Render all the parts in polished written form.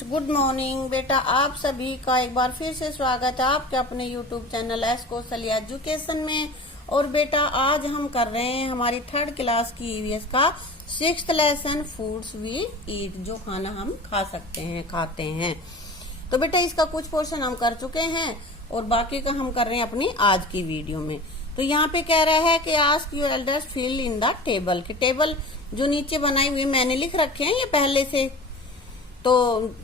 Friends, good morning. बेटा आप सभी का एक बार फिर से स्वागत है आपके अपने YouTube channel S Kaushalya education में। और बेटा आज हम कर रहे हैं हमारी 3rd क्लास की ईवीएस का 6th lesson foods we eat, जो खाना हम खा सकते हैं, खाते हैं। तो बेटा इसका कुछ पोर्शन हम कर चुके हैं और बाकी का हम कर रहे हैं अपनी आज की वीडियो में। तो यहाँ पे कह रहा है कि ask your elders fill in the table, कि टेबल जो नीचे बनाई हुई मैंने लिख रखे हैं ये पहले से, तो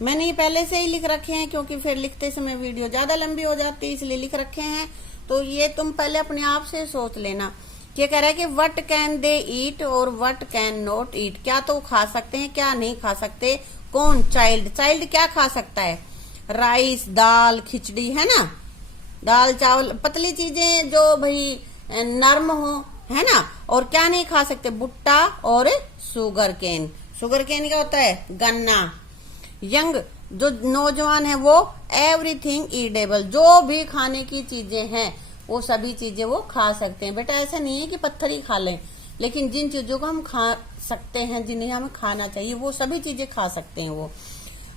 मैंने ये पहले से ही लिख रखे हैं क्योंकि फिर लिखते समय वीडियो ज्यादा लंबी हो जाती है, इसलिए लिख रखे हैं। तो ये तुम पहले अपने आप से सोच लेना। क्या कह रहा है कि व्हाट कैन दे ईट और व्हाट कैन नॉट ईट, क्या तो खा सकते हैं क्या नहीं खा सकते। कौन? चाइल्ड क्या खा सकता है? राइस, दाल, खिचड़ी, है ना, दाल चावल, पतली चीजें जो भाई नरम हो, है ना। और क्या नहीं खा सकते? भुट्टा और शुगर केन। शुगर केन क्या होता है? गन्ना। यंग जो नौजवान है वो एवरीथिंग ईटेबल, जो भी खाने की चीजें हैं वो सभी चीजें वो खा सकते हैं। बेटा ऐसा नहीं है कि पत्थर ही खा लें, लेकिन जिन चीजों को हम खा सकते हैं, जिन्हें हमें खाना चाहिए, वो सभी चीजें खा सकते हैं वो।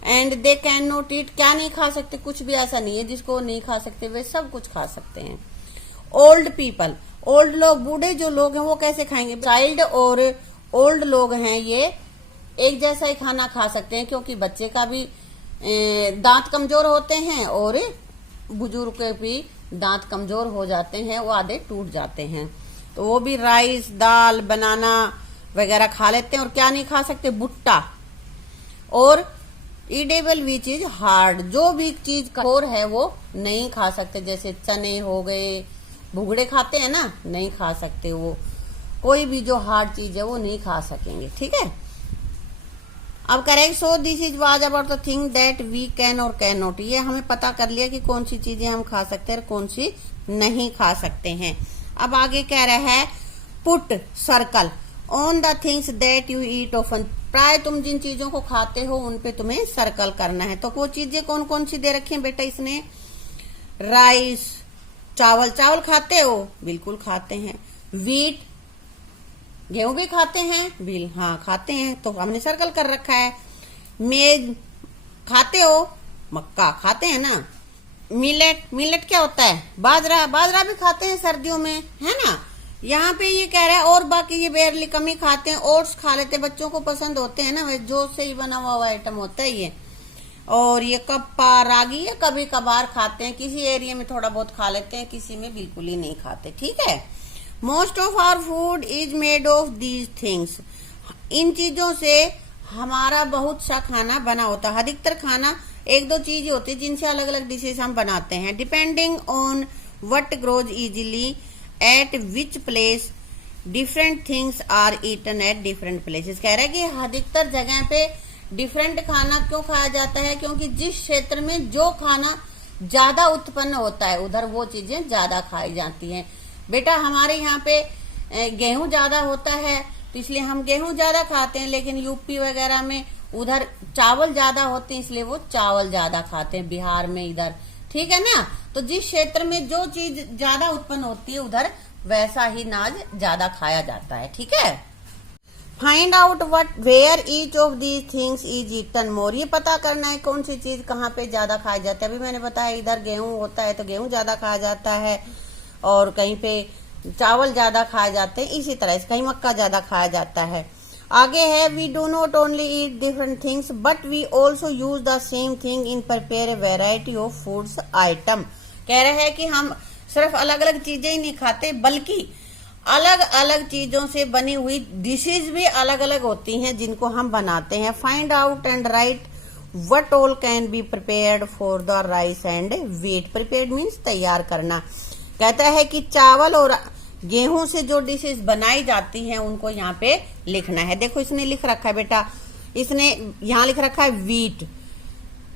And they can not eat, क्या नहीं खा सकते? कुछ भी ऐसा नहीं है जिसको नहीं खा सकते, वे सब कुछ खा सकते हैं। ओल्ड पीपल, ओल्ड लोग, बूढ़े जो लोग हैं वो कैसे खाएंगे? चाइल्ड और ओल्ड लोग हैं ये एक जैसा ही खाना खा सकते हैं, क्योंकि बच्चे का भी दांत कमजोर होते हैं और बुजुर्ग के भी दांत कमजोर हो जाते हैं, वो आधे टूट जाते हैं। तो वो भी राइस, दाल, बनाना वगैरह खा लेते हैं। और क्या नहीं खा सकते? भुट्टा। और ईटेबल विच इज हार्ड, जो भी चीज कठोर है वो नहीं खा सकते, जैसे चने हो गए, भुगड़े खाते हैं ना, नहीं खा सकते वो। कोई भी जो हार्ड चीज है वो नहीं खा सकेंगे, ठीक है। अब correct, so this is was about the thing that we can or can not. ये हमें पता कर लिया कि कौन सी चीजें हम खा सकते हैं और कौन सी नहीं खा सकते हैं। अब आगे कह रहा है put circle on the things that you eat often, प्राय तुम जिन चीजों को खाते हो उन पे तुम्हें सर्कल करना है। तो वो चीजें कौन कौन सी दे रखी हैं बेटा इसने? राइस, चावल, चावल खाते हो? बिल्कुल खाते हैं। वीट, गेहूं भी खाते हैं? बिल हाँ खाते हैं, तो हमने सर्कल कर रखा है। मेज खाते हो? मक्का खाते हैं ना। मिलेट, मिलेट क्या होता है? बाजरा, बाजरा भी खाते हैं सर्दियों में, है ना। यहाँ पे ये कह रहा है और बाकी ये बेरली कम ही खाते हैं। ओट्स खा लेते हैं, बच्चों को पसंद होते हैं ना, जो से ही बना हुआ आइटम होता है ये। और ये कप्पा, रागी, ये कभी कभार खाते हैं, किसी एरिया में थोड़ा बहुत खा लेते हैं, किसी में बिल्कुल ही नहीं खाते, ठीक है। Most of our food is made of these things, इन चीजों से हमारा बहुत सा खाना बना होता है। अधिकतर खाना एक दो चीज होती है जिनसे अलग अलग डिशेज हम बनाते हैं। Depending on what grows easily at which place different things are eaten at different places. कह रहा है कि अधिकतर जगह पे डिफरेंट खाना क्यों खाया जाता है? क्योंकि जिस क्षेत्र में जो खाना ज्यादा उत्पन्न होता है उधर वो चीजें ज्यादा खाई जाती हैं। बेटा हमारे यहाँ पे गेहूं ज्यादा होता है तो इसलिए हम गेहूं ज्यादा खाते हैं, लेकिन यूपी वगैरह में उधर चावल ज्यादा होते हैं इसलिए वो चावल ज्यादा खाते हैं, बिहार में इधर, ठीक है ना। तो जिस क्षेत्र में जो चीज ज्यादा उत्पन्न होती है उधर वैसा ही नाज ज्यादा खाया जाता है, ठीक है। Find out what where each of these things is eaten more, ये पता करना है कौन सी चीज कहाँ पे ज्यादा खाई जाती है। अभी मैंने बताया इधर गेहूं होता है तो गेहूं ज्यादा खाया जाता है, और कहीं पे चावल ज्यादा खाए जाते हैं, इसी तरह से कहीं मक्का ज्यादा खाया जाता है। आगे है we do not only eat different things but we also use the same thing in prepare a variety of foods item. कह रहे हैं कि हम सिर्फ अलग अलग चीजें ही नहीं खाते, बल्कि अलग अलग चीजों से बनी हुई डिशेज भी अलग अलग होती हैं जिनको हम बनाते हैं। Find out and right what all can be prepared for the rice and wheat. Prepared means तैयार करना। कहता है कि चावल और गेहूं से जो डिशेस बनाई जाती हैं उनको यहाँ पे लिखना है। देखो इसने लिख रखा है बेटा, इसने यहाँ लिख रखा है व्हीट,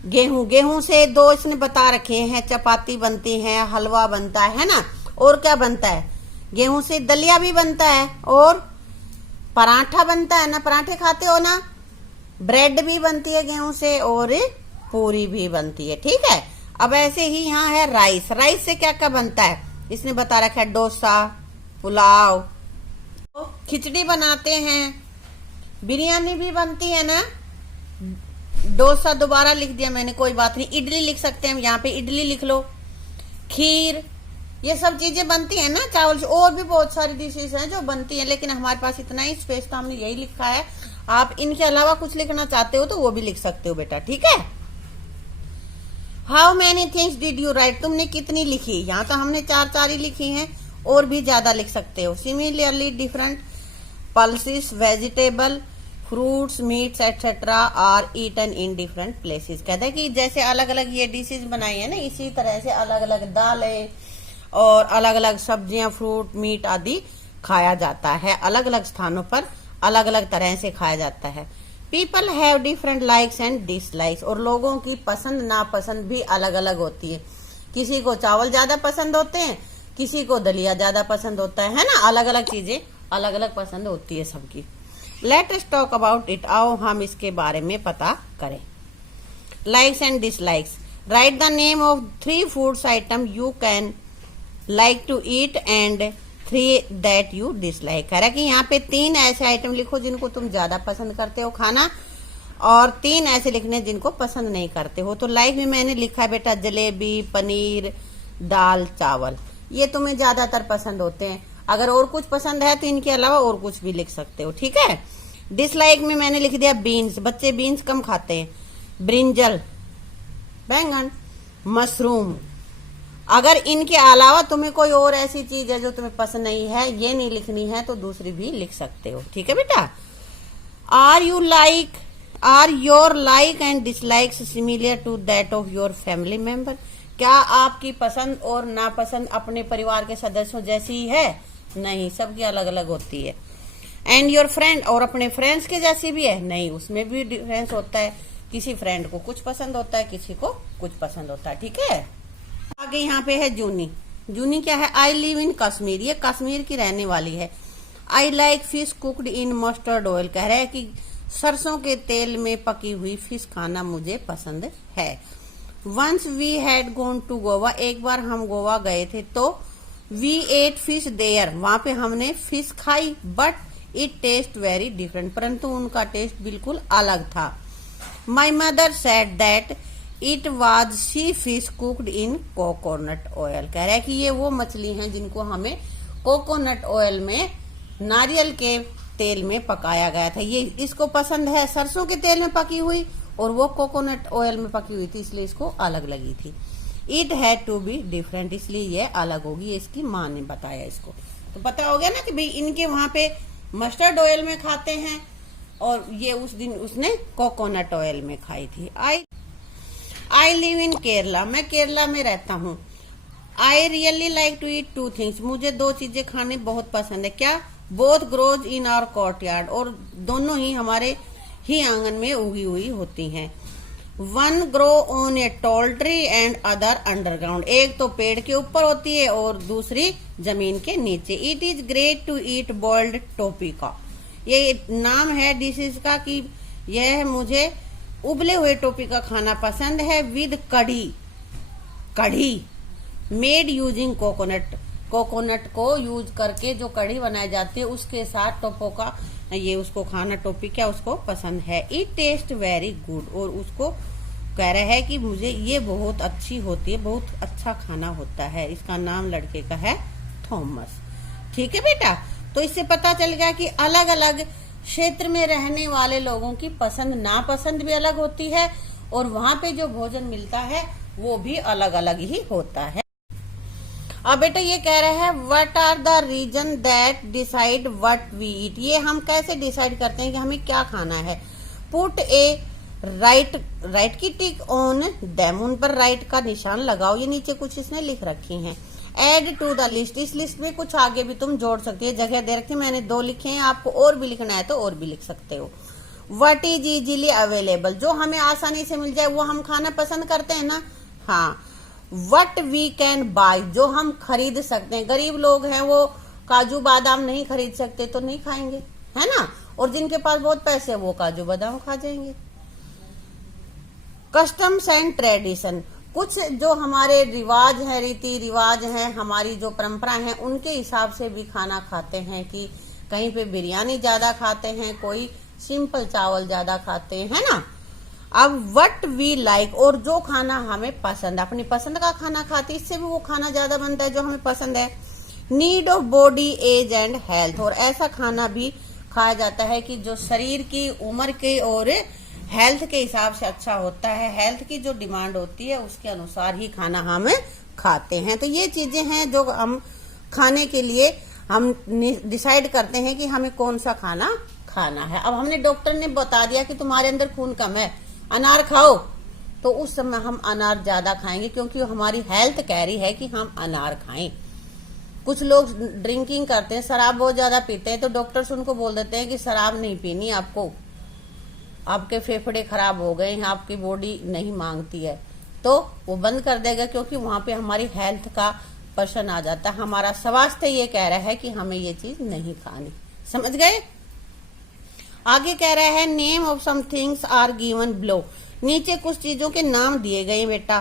गेहूं, गेहूं से दो इसने बता रखे हैं, चपाती बनती है, हलवा बनता है ना। और क्या बनता है? गेहूं से दलिया भी बनता है और पराठा बनता है ना, पराठे खाते हो ना। ब्रेड भी बनती है गेहूं से और पूरी भी बनती है, ठीक है। अब ऐसे ही यहाँ है राइस, राइस से क्या क्या बनता है इसने बता रखा है, डोसा, पुलाव, खिचड़ी बनाते हैं, बिरयानी भी बनती है ना, डोसा दोबारा लिख दिया मैंने, कोई बात नहीं। इडली लिख सकते हैं, यहाँ पे इडली लिख लो। खीर, ये सब चीजें बनती है ना चावल से। और भी बहुत सारी डिशेज हैं जो बनती हैं, लेकिन हमारे पास इतना ही स्पेस था, हमने यही लिखा है। आप इनके अलावा कुछ लिखना चाहते हो तो वो भी लिख सकते हो बेटा, ठीक है। How many things did you right, तुमने कितनी लिखी। यहाँ तो हमने 4 ही लिखी हैं, और भी ज्यादा लिख सकते हो। Similarly different pulses, vegetable, fruits, meats etcetera are eaten in different places. कहते हैं कि जैसे अलग अलग ये डिशेज बनाई है ना, इसी तरह से अलग अलग दालें और अलग अलग सब्जियां, फ्रूट, मीट आदि खाया जाता है। अलग अलग स्थानों पर अलग अलग तरह से खाया जाता है। People have different likes and dislikes, और लोगों की पसंद नापसंद भी अलग अलग होती है। किसी को चावल ज्यादा पसंद होते हैं, किसी को दलिया ज्यादा पसंद होता है ना। अलग अलग चीजें अलग अलग पसंद होती है सबकी। Let us talk about it, आओ हम इसके बारे में पता करें। Likes and dislikes, write the name of 3 foods item you can like to eat and 3 that you dislike. कह रहा है कि यहाँ पे 3 ऐसे आइटम लिखो जिनको तुम ज्यादा पसंद करते हो खाना, और 3 ऐसे लिखने जिनको पसंद नहीं करते हो। तो लाइक में मैंने लिखा है बेटा जलेबी, पनीर, दाल, चावल, ये तुम्हें ज्यादातर पसंद होते हैं। अगर और कुछ पसंद है तो इनके अलावा और कुछ भी लिख सकते हो, ठीक है। डिसलाइक में मैंने लिख दिया बीन्स, बच्चे बीन्स कम खाते हैं। ब्रिंजल, बैंगन, मशरूम। अगर इनके अलावा तुम्हें कोई और ऐसी चीज है जो तुम्हें पसंद नहीं है, ये नहीं लिखनी है, तो दूसरी भी लिख सकते हो, ठीक है बेटा। Are your like and dislikes similar to that of your family member, क्या आपकी पसंद और नापसंद अपने परिवार के सदस्यों जैसी ही है? नहीं, सबकी अलग अलग होती है। एंड योर फ्रेंड, और अपने फ्रेंड्स के जैसी भी है? नहीं, उसमें भी डिफरेंस होता है। किसी फ्रेंड को कुछ पसंद होता है, किसी को कुछ पसंद होता है, ठीक है। आगे यहाँ पे है जूनी। जूनी क्या है? आई लिव इन कश्मीर, ये कश्मीर की रहने वाली है। I like fish cooked in mustard oil, कह रहा है कि सरसों के तेल में पकी हुई फिश खाना मुझे पसंद है। Once we had gone to Goa, एक बार हम गोवा गए थे तो वी एट फिश देयर, वहां पे हमने फिश खाई। But it taste very different, परंतु उनका टेस्ट बिल्कुल अलग था। My mother said that it was sea fish cooked in coconut oil, कह रहा है कि ये वो मछली हैं जिनको हमें कोकोनट ऑयल में, नारियल के तेल में पकाया गया था। ये इसको पसंद है सरसों के तेल में पकी हुई, और वो कोकोनट ऑयल में पकी हुई थी, इसलिए इसको अलग लगी थी। It had to be different, इसलिए ये अलग होगी, इसकी माँ ने बताया इसको। तो पता हो गया ना कि भाई इनके वहां पे मस्टर्ड ऑयल में खाते हैं, और ये उस दिन उसने कोकोनट ऑयल में खाई थी। आई लिव इन केरला, मैं केरला में रहता हूँ। I really like to eat 2 things, मुझे 2 चीजें खाने बहुत पसंद है। क्या? Both grows in our courtyard, और दोनों ही हमारे ही आंगन में उगी हुई होती हैं। One grow on a tall tree and other underground, एक तो पेड़ के ऊपर होती है और दूसरी जमीन के नीचे। It is great to eat boiled tapioca, ये नाम है डिशेज का कि यह मुझे उबले हुए टोपिका खाना पसंद है। With kadhi made using coconut, coconut को यूज करके जो कढ़ी बनाई जाती है उसके साथ टोपो का ये उसको खाना, टोपी क्या उसको पसंद है। इट टेस्ट वेरी गुड, और उसको कह रहा है कि मुझे ये बहुत अच्छी होती है, बहुत अच्छा खाना होता है। इसका नाम लड़के का है थॉमस, ठीक है बेटा। तो इससे पता चल गया कि अलग अलग क्षेत्र में रहने वाले लोगों की पसंद नापसंद भी अलग होती है, और वहां पे जो भोजन मिलता है वो भी अलग अलग ही होता है। अब बेटा ये कह रहे हैं what are the reason that decide what we eat, ये हम कैसे डिसाइड करते हैं कि हमें क्या खाना है। पुट ए राइट की टिक ऑन देम, उन पर राइट का निशान लगाओ। ये नीचे कुछ इसने लिख रखी हैं। एड टू द लिस्ट, इस लिस्ट में कुछ आगे भी तुम जोड़ सकते हो, जगह दे रखी है, मैंने 2 लिखे हैं, आपको और भी लिखना है तो और भी लिख सकते हो। व्हाट इज इजीली अवेलेबल, जो हमें आसानी से मिल जाए वो हम खाना पसंद करते हैं ना। हाँ, वट वी कैन बाय, जो हम खरीद सकते हैं। गरीब लोग हैं वो काजू बादाम नहीं खरीद सकते तो नहीं खाएंगे, है ना, और जिनके पास बहुत पैसे वो काजू बादाम खा जाएंगे। कस्टम्स एंड ट्रेडिशन, कुछ जो हमारे रिवाज है, रीति रिवाज है, हमारी जो परंपरा है, उनके हिसाब से भी खाना खाते हैं। कि कहीं पे बिरयानी ज्यादा खाते हैं, कोई सिंपल चावल ज्यादा खाते हैं, है ना। अब व्हाट वी लाइक, और जो खाना हमें पसंद, अपनी पसंद का खाना खाते इससे भी वो खाना ज्यादा बनता है जो हमें पसंद है। Need of body age and health, और ऐसा खाना भी खाया जाता है कि जो शरीर की उम्र के और हेल्थ के हिसाब से अच्छा होता है। हेल्थ की जो डिमांड होती है उसके अनुसार ही खाना हम खाते हैं। तो ये चीजें हैं जो हम खाने के लिए हम डिसाइड करते हैं कि हमें कौन सा खाना खाना है। अब हमने डॉक्टर ने बता दिया कि तुम्हारे अंदर खून कम है, अनार खाओ, तो उस समय हम अनार ज्यादा खाएंगे क्योंकि हमारी हेल्थ कह रही है कि हम अनार खाएं। कुछ लोग ड्रिंकिंग करते हैं, शराब बहुत ज्यादा पीते हैं, तो डॉक्टर्स उनको बोल देते हैं कि शराब नहीं पीनी आपको, आपके फेफड़े खराब हो गए हैं, आपकी बॉडी नहीं मांगती है, तो वो बंद कर देगा क्योंकि वहां पे हमारी हेल्थ का प्रश्न आ जाता है। हमारा स्वास्थ्य ये कह रहा है कि हमें ये चीज नहीं खानी। समझ गए? आगे कह रहा है name of some things are given below, नीचे कुछ चीजों के नाम दिए गए बेटा।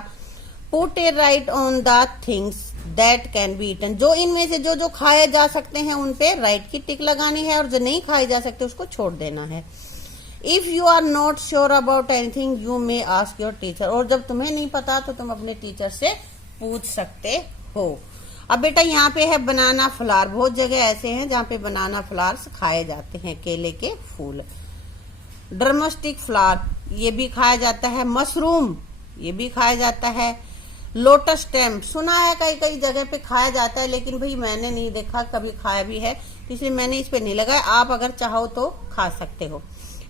Put a right on the things that can be eaten, जो इनमें से जो खाए जा सकते हैं उन पे राइट की टिक लगानी है और जो नहीं खाए जा सकते उसको छोड़ देना है। If you are not sure about anything you may ask your teacher, और जब तुम्हें नहीं पता तो तुम अपने टीचर से पूछ सकते हो। अब बेटा यहाँ पे है बनाना फ्लावर, बहुत जगह ऐसे हैं जहाँ पे बनाना फ्लावर्स खाए जाते हैं, केले के फूल। ड्रमस्टिक फ्लावर ये भी खाया जाता है। मशरूम ये भी खाया जाता है। लोटस स्टेम सुना है कई कई जगह पे खाया जाता है, लेकिन भाई मैंने नहीं देखा कभी खाया भी है, इसलिए मैंने इस पे नहीं लगाया। आप अगर चाहो तो खा सकते हो।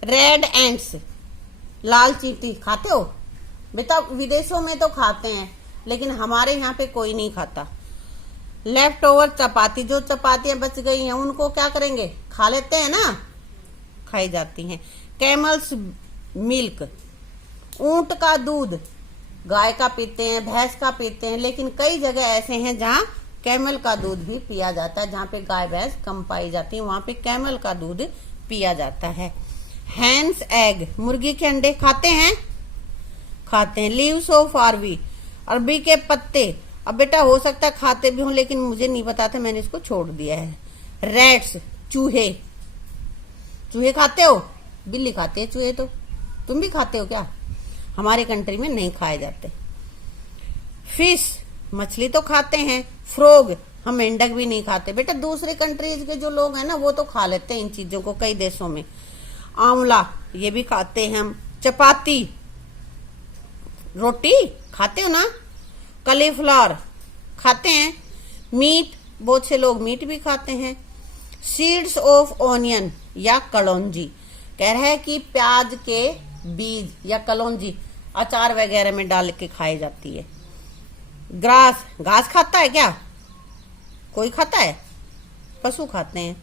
रेड एंड्स लाल चींटी खाते हो बेटा? विदेशों में तो खाते हैं लेकिन हमारे यहाँ पे कोई नहीं खाता। लेफ्ट ओवर चपाती, जो चपातियां बच गई हैं उनको क्या करेंगे? खा लेते हैं ना, खाई जाती हैं। कैमल्स मिल्क, ऊंट का दूध, गाय का पीते हैं, भैंस का पीते हैं, लेकिन कई जगह ऐसे हैं जहाँ कैमल का दूध भी पिया जाता है। जहाँ पे गाय भैंस कम पाई जाती है वहां पे कैमल का दूध पिया जाता है। हैंस एग, मुर्गी के अंडे खाते हैं? खाते हैं। लीव्स ऑफ अरबी, अरबी के पत्ते, अब बेटा हो सकता है खाते भी हों लेकिन मुझे नहीं पता था, मैंने इसको छोड़ दिया है। रैट्स, चूहे, चूहे खाते हो? बिल्ली खाते हैं चूहे, तो तुम भी खाते हो क्या? हमारे कंट्री में नहीं खाए जाते। फिश, मछली तो खाते हैं। फ्रॉग, हम मेंढक भी नहीं खाते बेटा। दूसरे कंट्रीज के जो लोग हैं ना वो तो खा लेते हैं इन चीजों को कई देशों में। आंवला ये भी खाते हैं हम। चपाती, रोटी खाते हो ना? कॉलीफ्लावर खाते हैं। मीट, बहुत से लोग मीट भी खाते हैं। सीड्स ऑफ ऑनियन या कलौंजी, कह रहा है कि प्याज के बीज या कलौंजी अचार वगैरह में डाल के खाई जाती है। ग्रास, घास खाता है क्या? कोई खाता है? पशु खाते हैं,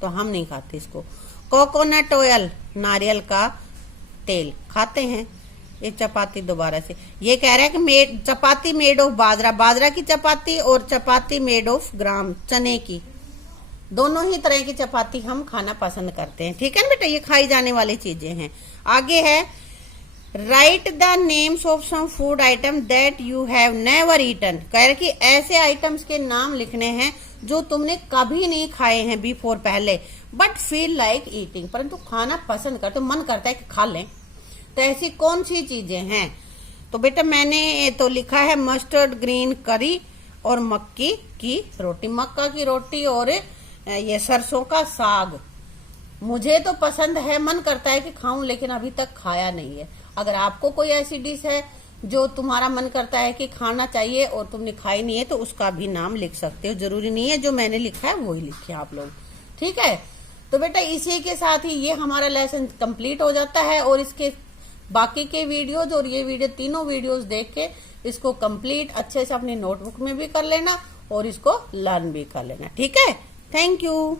तो हम नहीं खाते इसको। कोकोनट ऑयल, नारियल का तेल खाते हैं। एक चपाती दोबारा से ये कह रहा है कि चपाती मेड ऑफ बाजरा, बाजरा की चपाती और चपाती मेड ऑफ ग्राम, चने की, दोनों ही तरह की चपाती हम खाना पसंद करते हैं। ठीक है ना बेटा, ये खाई जाने वाली चीजें हैं। आगे है write the names of some food item that you have never eaten, कह रहे कि ऐसे आइटम्स के नाम लिखने हैं जो तुमने कभी नहीं खाए हैं बिफोर, पहले, बट फील लाइक ईटिंग, परंतु खाना पसंद करते, मन करता है कि खा लें। तो ऐसी कौन सी चीजें हैं? तो बेटा मैंने तो लिखा है मस्टर्ड ग्रीन करी और मक्की की रोटी, मक्का की रोटी और ये सरसों का साग। मुझे तो पसंद है, मन करता है कि खाऊं, लेकिन अभी तक खाया नहीं है। अगर आपको कोई ऐसी डिश है जो तुम्हारा मन करता है कि खाना चाहिए और तुमने खाई नहीं है तो उसका भी नाम लिख सकते हो। जरूरी नहीं है जो मैंने लिखा है वही लिखे आप लोग। ठीक है, तो बेटा इसी के साथ ही ये हमारा लेसन कंप्लीट हो जाता है और इसके बाकी के वीडियोज और ये वीडियो, तीनों वीडियोज देख के इसको कंप्लीट अच्छे से अपनी नोटबुक में भी कर लेना और इसको लर्न भी कर लेना। ठीक है, थैंक यू।